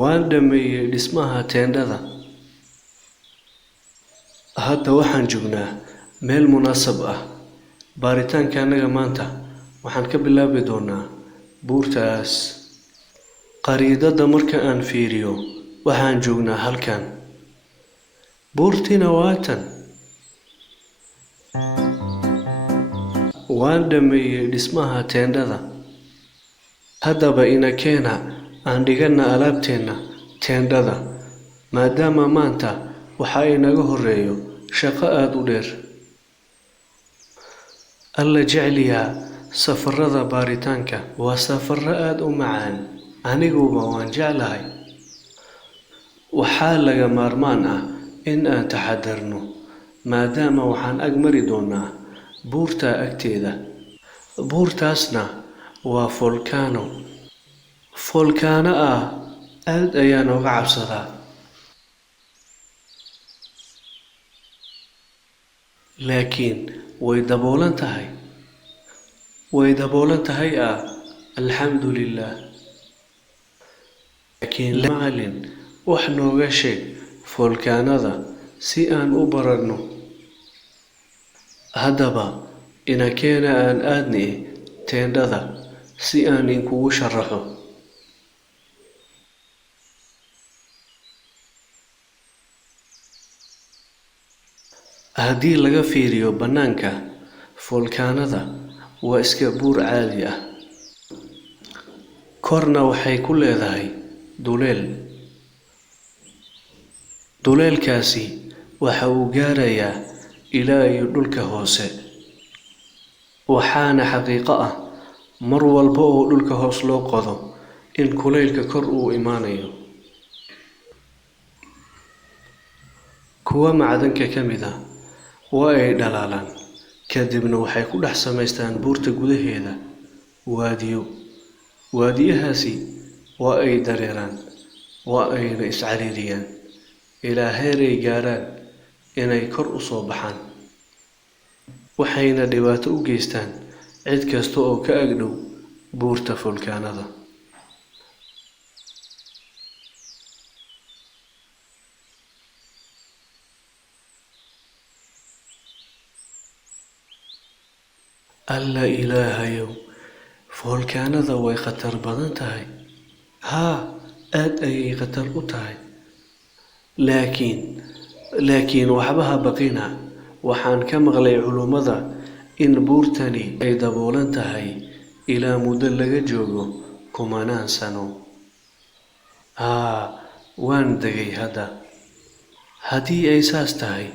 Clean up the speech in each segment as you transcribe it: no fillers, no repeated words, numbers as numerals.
waan dhameeyay dhismaha teendhada. Hadda waxaan joognaa meel munaasab ah. Baaritaanka anaga maanta waxaan ka bilaabi doonaa buurtaas. Qariidada marka aan fiiriyo waxaan joognaa halkan. Buurtina waa tan. waan dhameeyay dhismaha teendhada. Haddaba ina keena aan dhigana alaabteena teendhada, maadaama maanta waxa inaga horeeyo shaqo aad u dheer. alla jecliyaa safarada baaritaanka waa safaro aad u macaan. aniguba waan jeclahay. waxaa laga maarmaan ah in aan taxadarno, maadaama waxaan ag mari doonaa buurta agteeda. buurtaasna waa folkaano. folkaano ah aad ayaan uga cabsadaa. laakiin way daboolan tahay. alxamdulilah. laakiin macalin wax nooga sheeg folkaanada si aan u baranno. haddaba ina keena aan aadne teendhada si aan inkugu sharaxo. haddii laga fiiriyo bannaanka, folkaanada waa iska buur caadi ah. korna waxay ku leedahay duleel. duleelkaasi waxa uu gaarayaa ilaa iyo dhulka hoose. waxaana xaqiiqo ah mar walba oo dhulka hoos loo qodo in kulaylka kor uu imaanayo. kuwa macdanka ka mid ah waa ay dhalaalaan, kadibna waxay ku dhex samaystaan buurta gudaheeda waadiyo. waadiyahaasi waa ay dareeraan, waa ayna iscariiriyaan ilaa heer ay gaaraan inay kor u soo baxaan. waxayna dhibaato u geystaan cid kasta oo ka agdhow buurta folkaanada. alla ilaahayow, folkaanada way khatar badan tahay. haa, aad ayay khatar u tahay. laakiin waxba ha baqina. waxaan ka maqlay culummada in buurtani ay daboolan tahay ilaa muddo laga joogo kumanaan sano. haa, waan degay hadda. haddii ay saas tahay,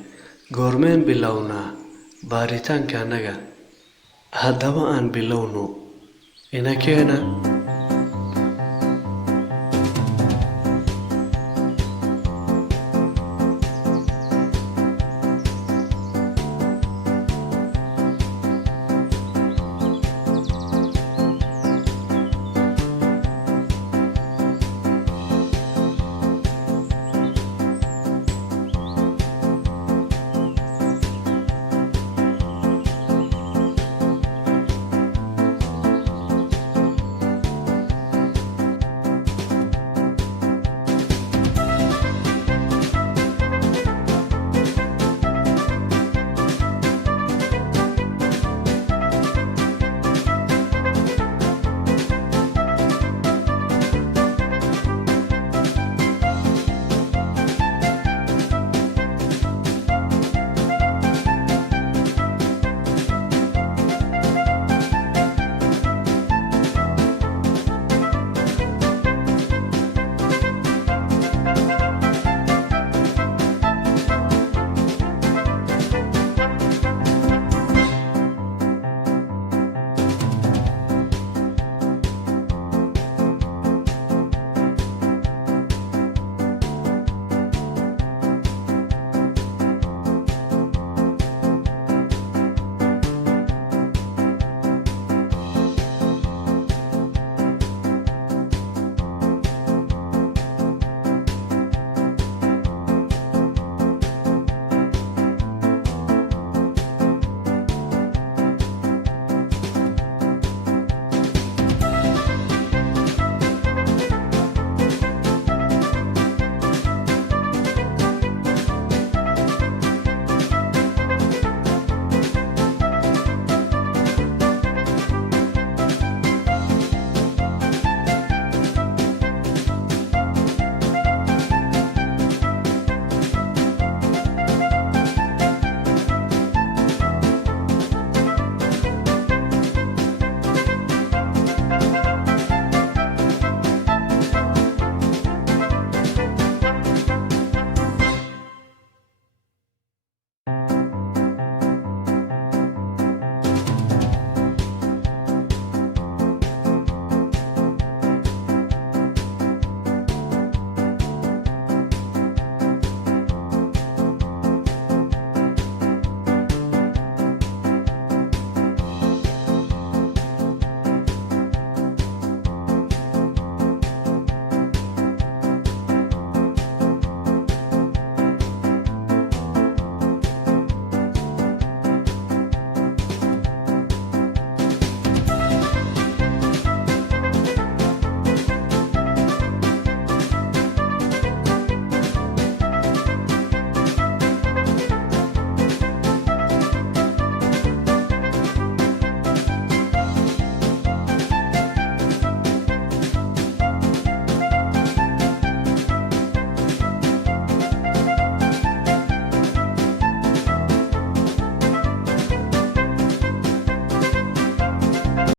goormeen bilownaa baaritaanka annaga? haddaba aan bilowno. ina keena